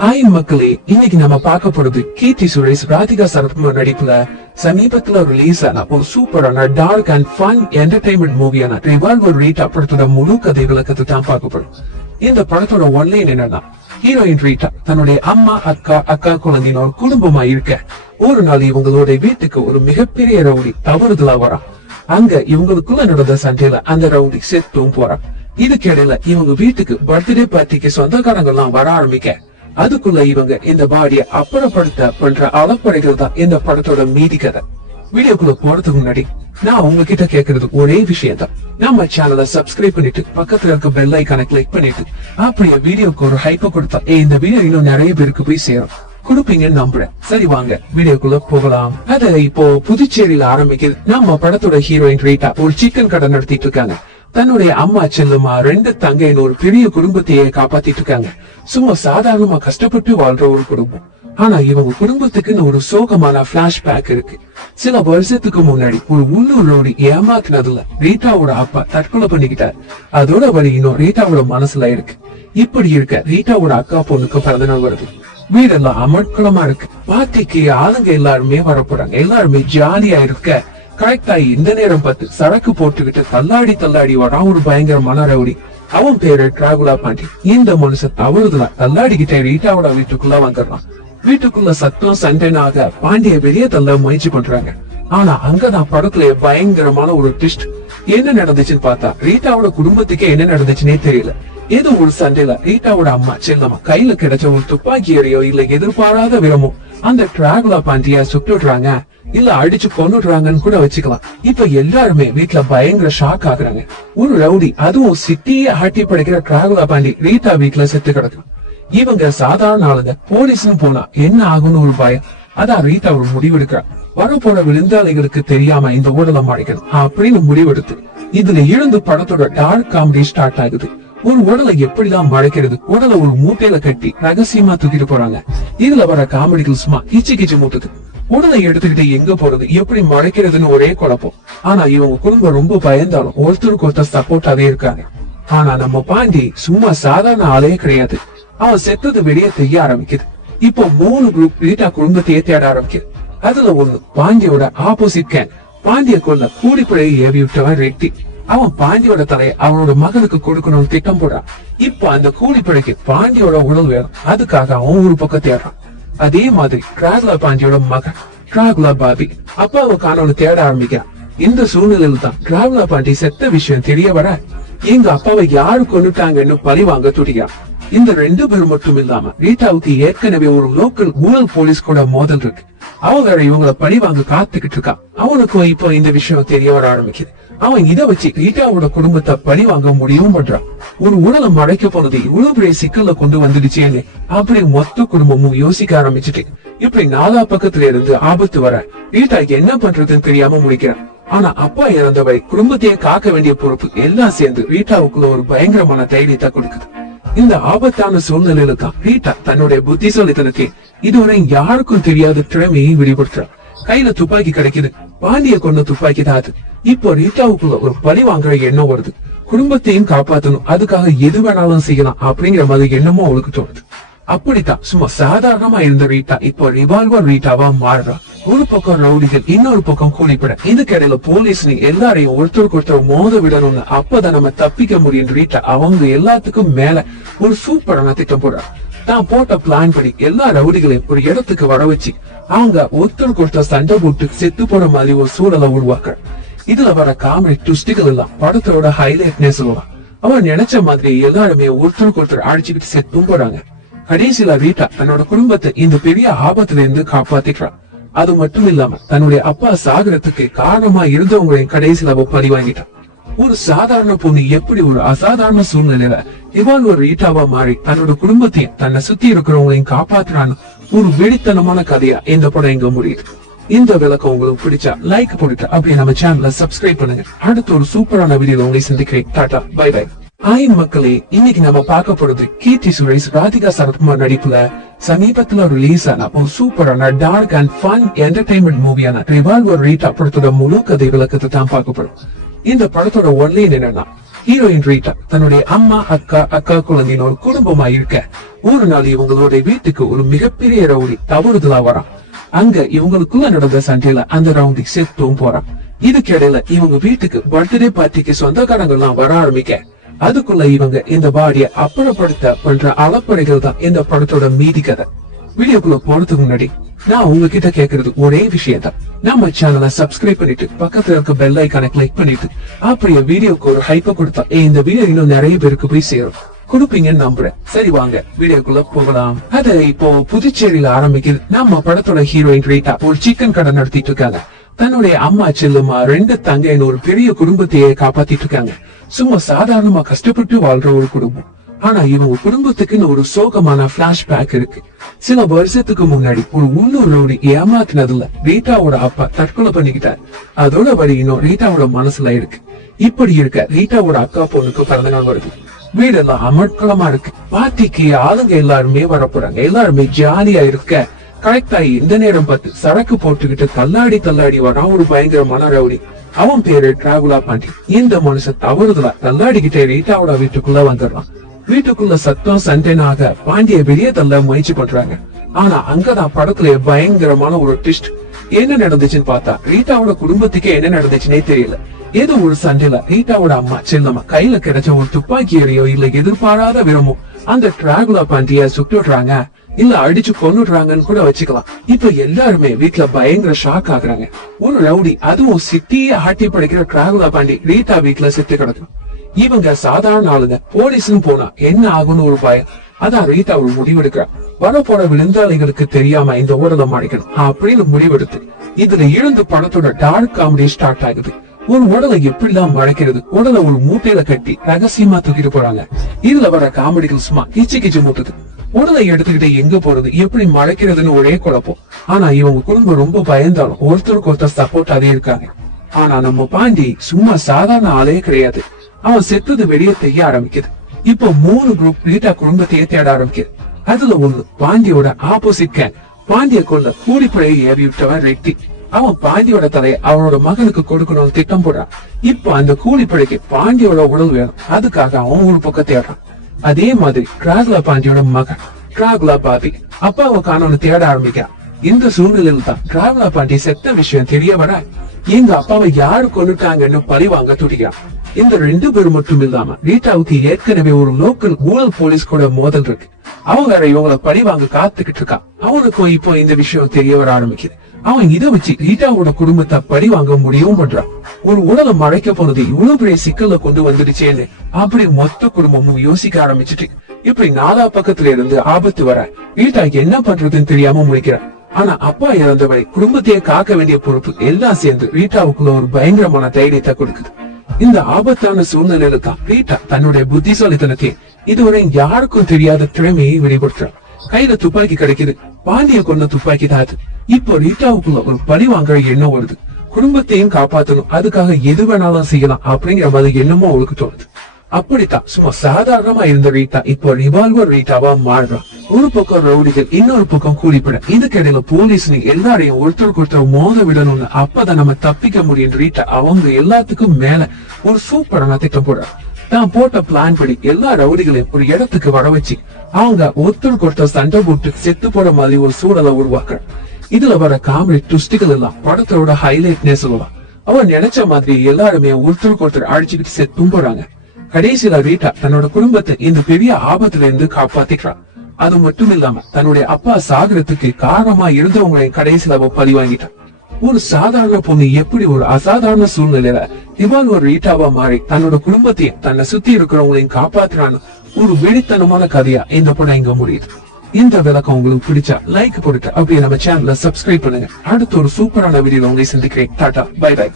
மக்களே, இன்னைக்கு நம்ம பார்க்க போறது கீர்த்தி சுரேஷ், ராதிகா சரத்குமார் நடிப்புல சமீபத்துல ரிலீஸ் ஆன ஒரு சூப்பரான டார்க் அண்ட் ஃபன் என்டர்டைன்மெண்ட் மூவியான ரிவால்வர் ரீட்டா படத்தோட முழு கதை விளக்கத்தை தான் பார்க்க போறோம். இந்த படத்தோட ஒன்லைன் என்னன்னா, ஹீரோயின் ரீட்டா தன்னுடைய அம்மா, அக்கா குழந்தைன்னு ஒரு குடும்பமா இருக்க ஒரு நாள் இவங்களோட வீட்டுக்கு ஒரு மிகப்பெரிய ரவுடி தவறுதலா வரான். அங்க இவங்களுக்குள்ள நடந்த சண்டையில அந்த ரவுடி செத்தும் போறான். இதுக்கிடையில இவங்க வீட்டுக்கு பர்த்டே பார்ட்டிக்கு சொந்தக்காரங்க எல்லாம் வர ஆரம்பிக்க அதுக்குள்ள இவங்க இந்த பாடிய அப்புறப்படுத்த பண்ற அளப்பறைகள் தான் இந்த படத்தோட மீதி கதை. வீடியோக்குள்ள போறதுக்கு முன்னாடி நான் உங்ககிட்ட கேக்குறது ஒரே விஷயம் தான். நம்ம சேனலை சப்ஸ்கிரைப் பண்ணிட்டு பக்கத்துல இருக்க பெல் ஐக்கானை கிளிக் பண்ணிட்டு அப்படியே வீடியோக்கு ஒரு ஹைப்ப கொடுத்தா இந்த வீடியோ இன்னும் நிறைய பேருக்கு போய் சேரும். கொடுப்பீங்கன்னு நம்புறேன். சரி, வாங்க வீடியோக்குள்ள போகலாம். அத இப்போ புதுச்சேரியில ஆரம்பிக்குது. நம்ம படத்தோட ஹீரோயின் ரீட்டா ஒரு சிக்கன் கடை நடத்திட்டு இருக்காங்க. தன்னுடைய அம்மா செல்லுமா, 2 தங்கைன்னு ஒரு பெரிய குடும்பத்தையே காப்பாத்திட்டு இருக்காங்க. சும்மா சாதாரணமா கஷ்டப்பட்டு வாழ்ற ஒரு குடும்பம். ஆனா இவங்க குடும்பத்துக்குன்னு ஒரு சோகமான பிளாஷ்பேக் இருக்கு. சில வருஷத்துக்கு முன்னாடி ஒரு உள்ளூரோடு ஏமாத்தினதுல ரீட்டாவோட அப்பா தற்கொலை பண்ணிக்கிட்டார். அதோட வழி இன்னும் ரீட்டாவோட மனசுல இருக்கு. இப்படி இருக்க ரீட்டாவோட அக்கா பொண்ணுக்கு பிறந்தநாள் வருது. வீடெல்லாம் அமர்க்களமா இருக்கு. பார்ட்டிக்கு ஆளுங்க எல்லாருமே வரப்போறாங்க. எல்லாருமே ஜாலியா இருக்க கரெக்டா இந்த நேரம் பார்த்து சரக்கு போட்டுக்கிட்டு தள்ளாடி வரான் ஒரு பயங்கரமான ரவுடி. அவன் பேரு டிராகுலா பாண்டி. இந்த மனுஷன் தவறுதலா தள்ளாடிக்கிட்டே ரீட்டாவோட வீட்டுக்குள்ள வந்துடுறான். வீட்டுக்குள்ள சத்தம் சண்டைனாக பாண்டிய வெளியே தள்ள முயற்சி பண்றாங்க. ஆனா அங்கதான் படத்துல பயங்கரமான ஒரு ட்விஸ்ட். என்ன நடந்துச்சுன்னு பார்த்தா ரீட்டாவோட குடும்பத்துக்கே என்ன நடந்துச்சுன்னே தெரியல. ஏதோ ஒரு சண்டையில ரீட்டாவோட அம்மா செல்லம்மா கையில கிடைச்ச ஒரு துப்பாக்கி எறியோ இல்ல எதிர்பாராத விரமோ அந்த டிராகுலா பாண்டிய சுட்டுடுறாங்க, இல்ல அடிச்சு கொன்னுடுறாங்கன்னு கூட வச்சுக்கலாம். இப்ப எல்லாருமே வீட்டுல பயங்கர ஷாக் ஆகுறாங்க. ஒரு ரவுடி, அதுவும் சிட்டியே ஆட்டி படைக்கிற டிராகுலா பாண்டி ரீட்டா வீட்டுல செத்து கிடக்கு. இவங்க சாதாரண ஆளுங்க. போலீஸ்னு போனா என்ன ஆகும்னு ஒரு பயம். அதான் ரீட்டா ஒரு முடிவெடுக்கிறான். வரப்போற விருந்தாளிகளுக்கு தெரியாம இந்த ஊடலை மறைக்கணும் அப்படின்னு முடிவெடுத்து இதுல இருந்து படத்தோட டார்க் காமெடி ஸ்டார்ட் ஆகுது. ஒரு உடலை எப்படிதான் மறைக்கிறது, உடலை ஒரு மூட்டையில கட்டி ரகசியமா தூக்கிட்டு போறாங்க. இதுல வர காமெடிகள் சும்மா கிச்சு மூட்டுது. உடலை எடுத்துக்கிட்டு எங்க போறது, எப்படி மறைக்கிறதுன்னு ஒரே குழப்பம். ஆனா இவங்க குடும்பம் ரொம்ப பயந்தாலும் ஒருத்தருக்கு ஒருத்தர் சப்போர்ட்டாவே இருக்காங்க. ஆனா நம்ம பாண்டி சும்மா சாதாரண ஆளே கிடையாது. அவன் செத்தது வெளியே தெரிய ஆரம்பிக்குது. இப்போ 3 குரூப் ரீட்டா குடும்பத்தையே தேட ஆரம்பிக்குது. அதுல ஒண்ணு பாண்டியோட ஆப்போசிட் கேங். பாண்டிய கொல்ல கூடிப்படையை ஏவி விட்டவன் ரெட்டி. அவன் பாண்டியோட தலையை அவனோட மகனுக்கு கொடுக்கணும்னு திட்டம் போடுறான். இப்ப அந்த கூலிப்படைக்கு பாண்டியோட உடல் வேணும். அதுக்காக அவன் ஒரு பக்கம் தேடுறான். அதே மாதிரி டிராகுலா பாண்டியோட மகன் டிராகுலா பாபி அப்பாவை காணொன்னு தேட ஆரம்பிக்கிறான். இந்த சூழ்நிலையில தான் டிராகுலா பாண்டி செத்த விஷயம் தெரிய வர எங்க அப்பாவை யாரு கொண்டுட்டாங்கன்னு பழி வாங்க துடிக்கிறான். இந்த 2 பேர் மட்டும் இல்லாம ரீட்டாவுக்கு ஏற்கனவே ஒரு லோக்கல் ஊழல் போலீஸ் கூட மோதல் இருக்கு. அவன் வேற இவங்களை பழி வாங்க காத்துக்கிட்டு இருக்கான். அவனுக்கும் இப்போ இந்த விஷயம் தெரிய வர ஆரம்பிக்குது. அவன் இதை வச்சு ரீட்டாவோட குடும்பத்தை பழி வாங்க முடியும் பண்றான். ஒரு உடலை மறைக்க போனது இவ்வளவு பெரிய சிக்கல்ல கொண்டு வந்துடுச்சேன்னு அப்படி மொத்த குடும்பமும் யோசிக்க ஆரம்பிச்சுட்டு இப்படி 4 பக்கத்துல இருந்து ஆபத்து வர ரீட்டா என்ன பண்றதுன்னு தெரியாம முடிக்கிறான். ஆனா அப்பா இறந்தவை குடும்பத்தையே காக்க வேண்டிய பொறுப்பு எல்லாம் சேர்ந்து ரீட்டாவுக்குள்ள ஒரு பயங்கரமான தைரியத்தை கொடுக்குது. இந்த ஆபத்தான சூழ்நிலையில தான் ரீட்டா தன்னுடைய புத்திசாலித்தனத்தை இதுவரை யாருக்கும் தெரியாத திறமையை வெளிப்படுத்துறான். கையில துப்பாக்கி கிடைக்குது. பாண்டிய கொண்ட துப்பாக்கி தான் அது. இப்போ ரீட்டாவுக்குள்ள ஒரு பழி வாங்குற எண்ணம் வருது. குடும்பத்தையும் காப்பாத்தணும், அதுக்காக எது வேணாலும் செய்யலாம் அப்படிங்கிற மாதிரி எண்ணமும் அவளுக்கு தோணுது. அப்படித்தான் சும்மா சாதாரணமா இருந்த ரீட்டா இப்போ ரிவால்வர் ரீட்டாவா மாறுறா. ஒரு பக்கம் ரவுடிகள், இன்னொரு பக்கம் கூலிப்பட. இதுக்கிடையில போலீஸ் எல்லாரையும் ஒருத்தருக்கு ஒருத்தர் மோத விடணும்னு அப்பதான் நம்ம தப்பிக்க முடியும். ரீட்டா அவங்க எல்லாத்துக்கும் மேல ஒரு சூப்பரான திட்டம் போடுறா. தான் போட்ட பிளான் படி எல்லா ரவுடிகளையும் ஒரு இடத்துக்கு வர வச்சு அவங்க ஒருத்தருக்கு ஒருத்தர் சண்டை போட்டு செத்து போற மாதிரி ஒரு சூழலை உருவாக்குற. இதுல வர காமெடி ட்விஸ்டுகள் எல்லாம் படத்தோட ஹைலைட்னே சொல்லலாம். அவன் நினைச்ச மாதிரி எல்லாருமே ஒருத்தருக்கு ஒருத்தர் அடிச்சுக்கிட்டு செத்தும் போறாங்க. கடைசியில ரீட்டா தன்னோட குடும்பத்தை இந்த பெரிய ஆபத்துல இருந்து காப்பாத்திக்கிறான். அது மட்டும் இல்லாம தன்னுடைய அப்பா சாகரத்துக்கு காரணமா இருந்தவங்களையும் கடைசியில பழி வாங்கிட்டான். ஒரு சாதாரண பொண்ணு எப்படி ஒரு அசாதாரண சூழ்நிலையில ரிவால்வர் ரீட்டாவா மாறி தன்னோட குடும்பத்தையும் தன்னை சுத்தி இருக்கிறவங்களையும் காப்பாத்துறான்னு ஒரு வெடித்தனமான கதையா இந்த படம் இங்க முடியுது. இந்த விளக்கம் உங்களுக்கு பிடிச்சா லைக் போட்டுட்டு அப்படியே நம்ம சேனலை சப்ஸ்கிரைப் பண்ணுங்க. அடுத்த ஒரு சூப்பரான வீடியோல உங்களை சந்திக்கிறேன். Tata, bye bye. மக்களே, இன்னைக்கு நம்ம பார்க்க போறது கீர்த்தி சுரேஷ், ராதிகா சரத்குமார் நடிப்புல சமீபத்துல ரிலீஸ் ஆன ஒரு சூப்பரான டார்க் அண்ட் ஃபன் என்டர்டைன்மெண்ட் மூவியான ரிவால்வர் ரீட்டா படத்தோட முழு கதை விளக்கத்தை தான் பார்க்க போறோம். இந்த படத்தோட ஒன்லைன் என்னன்னா, ஹீரோயின் ரீட்டா தன்னுடைய அம்மா அக்கா குழந்தையின் ஒரு குடும்பமா இருக்க ஒரு நாள் இவங்களோட வீட்டுக்கு ஒரு மிகப்பெரிய ரவுடி தவறுதலா வரான். அங்க இவங்களுக்குள்ள நடந்த சண்டையில அந்த ரவுடி செத்தும் போறான். இதுக்கு இடையில இவங்க வீட்டுக்கு பர்த்டே பார்ட்டிக்கு சொந்தக்காரங்கள்லாம் வர ஆரம்பிக்க அதுக்குள்ள இவங்க இந்த பாடிய அப்புறப்படுத்த பண்ற அலப்படைகள் தான் இந்த படத்தோட மீதி கதை. வீடியோக்குள்ள போறதுக்கு முன்னாடி நான் உங்ககிட்ட கேக்குறது ஒரே விஷயம் தான். நம்ம சேனலை சப்ஸ்கிரைப் பண்ணிட்டு பக்கத்துல இருக்க பெல் ஐக்கானை கிளிக் பண்ணிட்டு அப்படியே வீடியோக்கு ஒரு ஹைப்ப கொடுத்தா இந்த வீடியோ இன்னும் நிறைய பேருக்கு போய் சேரும். கொடுப்பீங்கன்னு நம்புறேன். சரி வாங்க வீடியோக்குள்ள போகலாம். அது இப்போ புதுச்சேரியில ஆரம்பிக்குது. நம்ம படத்தோட ஹீரோயின் ரீட்டா ஒரு சிக்கன் கடை நடத்திட்டு இருக்காங்க. தன்னுடைய அம்மா செல்லுமா 2 தங்கைன்னு ஒரு பெரிய குடும்பத்தையே காப்பாத்திட்டு இருக்காங்க. சும்மா சாதாரணமா கஷ்டப்பட்டு வாழ்ற ஒரு குடும்பம். ஆனா இவங்க குடும்பத்துக்குன்னு ஒரு சோகமான பிளாஷ்பேக் இருக்கு. சில வருஷத்துக்கு முன்னாடி ஒரு உள்ளூர் ரவுடி ஏமாத்தினதுல ரீட்டாவோட அப்பா தற்கொலை பண்ணிக்கிட்டார். அதோட வழி இன்னும் ரீட்டாவோட மனசுல இருக்கு. இப்படி இருக்க ரீட்டாவோட அக்கா பொண்ணுக்கு பிறந்த நாள் வருது. வீடெல்லாம் அமர்க்களமா இருக்கு. பார்ட்டிக்கு ஆளுங்க எல்லாருமே வரப்போறாங்க. எல்லாருமே ஜாலியா இருக்க கரெக்டா இந்த நேரம் பார்த்து சரக்கு போட்டுக்கிட்டு தள்ளாடி வரான் ஒரு பயங்கரமான ரவுடி. அவன் பேரு டிராகுலா பாண்டி. இந்த மனுஷன் தவறுதலா தள்ளாடிக்கிட்டே ரீட்டாவோட வீட்டுக்குள்ள வந்துடுறான். வீட்டுக்குள்ள சத்தம் சண்டைனாக பாண்டிய வெளியே தள்ள முயற்சி பண்றாங்க. ஆனா அங்கதான் படத்துல பயங்கரமான ஒரு ட்விஸ்ட். என்ன நடந்துச்சுன்னு பார்த்தா ரீட்டாவோட குடும்பத்துக்கே என்ன நடந்துச்சுன்னே தெரியல. ஏதோ ஒரு சண்டையில ரீட்டாவோட அம்மா செல்லம்மா கையில கிடைச்ச ஒரு துப்பாக்கி எறியோ இல்ல எதிர்பாராத விரமோ அந்த டிராகுலா பாண்டிய சுட்டுடுறாங்க, இல்ல அடிச்சு கொன்னுடுறாங்கன்னு கூட வச்சுக்கலாம். இப்ப எல்லாருமே வீட்டுல பயங்கர ஷாக் ஆகுறாங்க. ஒரு ரவுடி, அதுவும் சிட்டியே ஆட்டி படைக்கிற டிராகுலா பாண்டி ரீட்டா வீட்டுல செத்து கிடக்கும். இவங்க சாதாரண ஆளுங்க. போலீஸ்னு போனா என்ன ஆகும்னு ஒரு பயம். அதான் ரீட்டா ஒரு முடிவெடுக்கிறான். வரப்போற விழுந்தாளிகளுக்கு தெரியாம இந்த ஊரல மாடிக்கணும் அப்படின்னு முடிவெடுத்து இதுல இழந்து படத்தோட டார்க் காமெடி ஸ்டார்ட் ஆகுது. ஒரு உடலை எப்படிலாம் மறைக்கிறது, உடலை ஒரு மூட்டையில கட்டி ரகசியமா தூக்கிட்டு போறாங்க. இதுல வர காமெடிகள் சும்மா கிச்சு மூட்டுது. உடலை எடுத்துக்கிட்டு எங்க போறது, எப்படி மறைக்கிறதுன்னு ஒரே குழப்பம். ஆனா இவங்க குடும்பம் ரொம்ப பயந்தாலும் ஒருத்தருக்கு ஒருத்தர் சப்போர்ட்டாவே இருக்காங்க. ஆனா நம்ம பாண்டி சும்மா சாதாரண ஆளே கிடையாது. அவன் செத்தது வெளியே தெரிய ஆரம்பிக்குது. இப்போ 3 குரூப் ரீட்டா குடும்பத்தையே தேட ஆரம்பிக்குது. அதுல ஒண்ணு பாண்டியோட ஆப்போசிட் கேங். பாண்டிய கொள்ள கூலிப்படையை ஏறி விட்டவன் ரெட்டி. அவன் பாண்டியோட தலையை அவனோட மகனுக்கு கொடுக்கணும்னு திட்டம் போடுறான். இப்போ அந்த கூலிப்படைக்கு பாண்டியோட உடல் வேணும். அதுக்காக அவன் ஒரு பக்கம் தேடுறான். அதே மாதிரி டிராகுலா பாண்டியோட மகன் டிராகுலா பாபி அப்பாவை காணோன்னு தேட ஆரம்பிக்கிறான். இந்த சூழ்நிலையில் தான் டிராகுலா பாண்டி செத்த விஷயம் தெரிய வர எங்க அப்பாவை யாரு கொண்டுட்டாங்கன்னு பழி வாங்க துடிக்கிறான். இந்த 2 பேரும் மட்டும் இல்லாம ரீட்டாவுக்கு ஏற்கனவே ஒரு லோக்கல் ஊழல் போலீஸ் கூட மோதல் இருக்கு. அவன் வேற இவங்களை பழி வாங்க காத்துக்கிட்டு இருக்கான். அவனுக்கும் இப்போ இந்த விஷயம் தெரிய வர ஆரம்பிக்குது. அவன் இதை வச்சு ரீட்டாவோட குடும்பத்தை பழி வாங்க முடியவும் பண்றான். ஒரு உடலை மறைக்க போனது இவ்வளவு பெரிய சிக்கல்ல கொண்டு வந்துடுச்சேன்னு அப்படி மொத்த குடும்பமும் யோசிக்க ஆரம்பிச்சுட்டு இப்படி 4 பக்கத்துல இருந்து ஆபத்து வர ரீட்டா என்ன பண்றதுன்னு தெரியாம முடிக்கிறான். ஆனா அப்பா இறந்தவரை குடும்பத்தையே காக்க வேண்டிய பொறுப்பு எல்லாம் சேர்ந்து ரீட்டாவுக்குள்ள ஒரு பயங்கரமான தைரியத்தை கொடுக்குது. இந்த ஆபத்தான சூழ்நிலையில தான் ரீட்டா தன்னுடைய புத்திசாலித்தனத்தை இதுவரை யாருக்கும் தெரியாத திறமையை வெளிப்படுத்துறான். கையில துப்பாக்கி கிடைக்குது. பாண்டிய கொண்ட துப்பாக்கி தான் அது. இப்போ ரீட்டாவுக்குள்ள ஒரு பழி வாங்குற எண்ணம் வருது. குடும்பத்தையும் காப்பாத்தணும், அதுக்காக எது வேணாலும் செய்யலாம் அப்படிங்கிற மாதிரி எண்ணமும் அவளுக்கு தோணுது. அப்படித்தான் சும்மா சாதாரணமா இருந்த ரீட்டா இப்போ ரிவால்வர் ரீட்டாவா மாறுறான். ஒரு பக்கம் ரவுடிகள், இன்னொரு பக்கம் கூலிப்பட. இதுக்கிடையில போலீஸ்னு எல்லாரையும் ஒருத்தருக்கு ஒருத்தர் மோத விடணும்னு அப்பதான் நம்ம தப்பிக்க முடியும் ரீட்டா அவங்க எல்லாத்துக்கும் மேல ஒரு சூப்பரான திட்டம் போடுறான். தான் போட்ட பிளான் படி எல்லா ரவுடிகளையும் ஒரு இடத்துக்கு வர வச்சு அவங்க ஒருத்தருக்கு ஒருத்தர் சண்டை போட்டு செத்து போற மாதிரி ஒரு சூழலை உருவாக்குற. இதுல வர காமெடி ட்விஸ்டுகள் எல்லாம் படத்தோட ஹைலைட்னே சொல்லலாம். அவன் நினைச்ச மாதிரி எல்லாருமே ஒருத்தருக்கு ஒருத்தர் அடிச்சுக்கிட்டு செத்தும் போறாங்க. கடைசியில ரீட்டா தன்னோட குடும்பத்தை இந்த பெரிய ஆபத்துல இருந்து காப்பாத்திக்கிறான். அது மட்டும் இல்லாம தன்னுடைய அப்பா சாகரத்துக்கு காரணமா இருந்தவங்களை கடைசியில பழி வாங்கிட்டான். ஒரு சாதாரண பொண்ணு எப்படி ஒரு அசாதாரண சூழ்நிலையில ரிவால்வர் ரீட்டாவா மாறி தன்னோட குடும்பத்தையும் தன்னை சுத்தி இருக்கிறவங்களையும் காப்பாத்துறான்னு ஒரு வெடித்தனமான கதையா இந்த படம் இங்க முடியுது. இந்த விளக்கம் உங்களுக்கு பிடிச்சா லைக் போட்டுட்டு அப்படியே நம்ம சேனலை சப்ஸ்கிரைப் பண்ணுங்க. அடுத்த ஒரு சூப்பரான வீடியோல உங்களை சந்திக்கிறேன். Tata, bye by.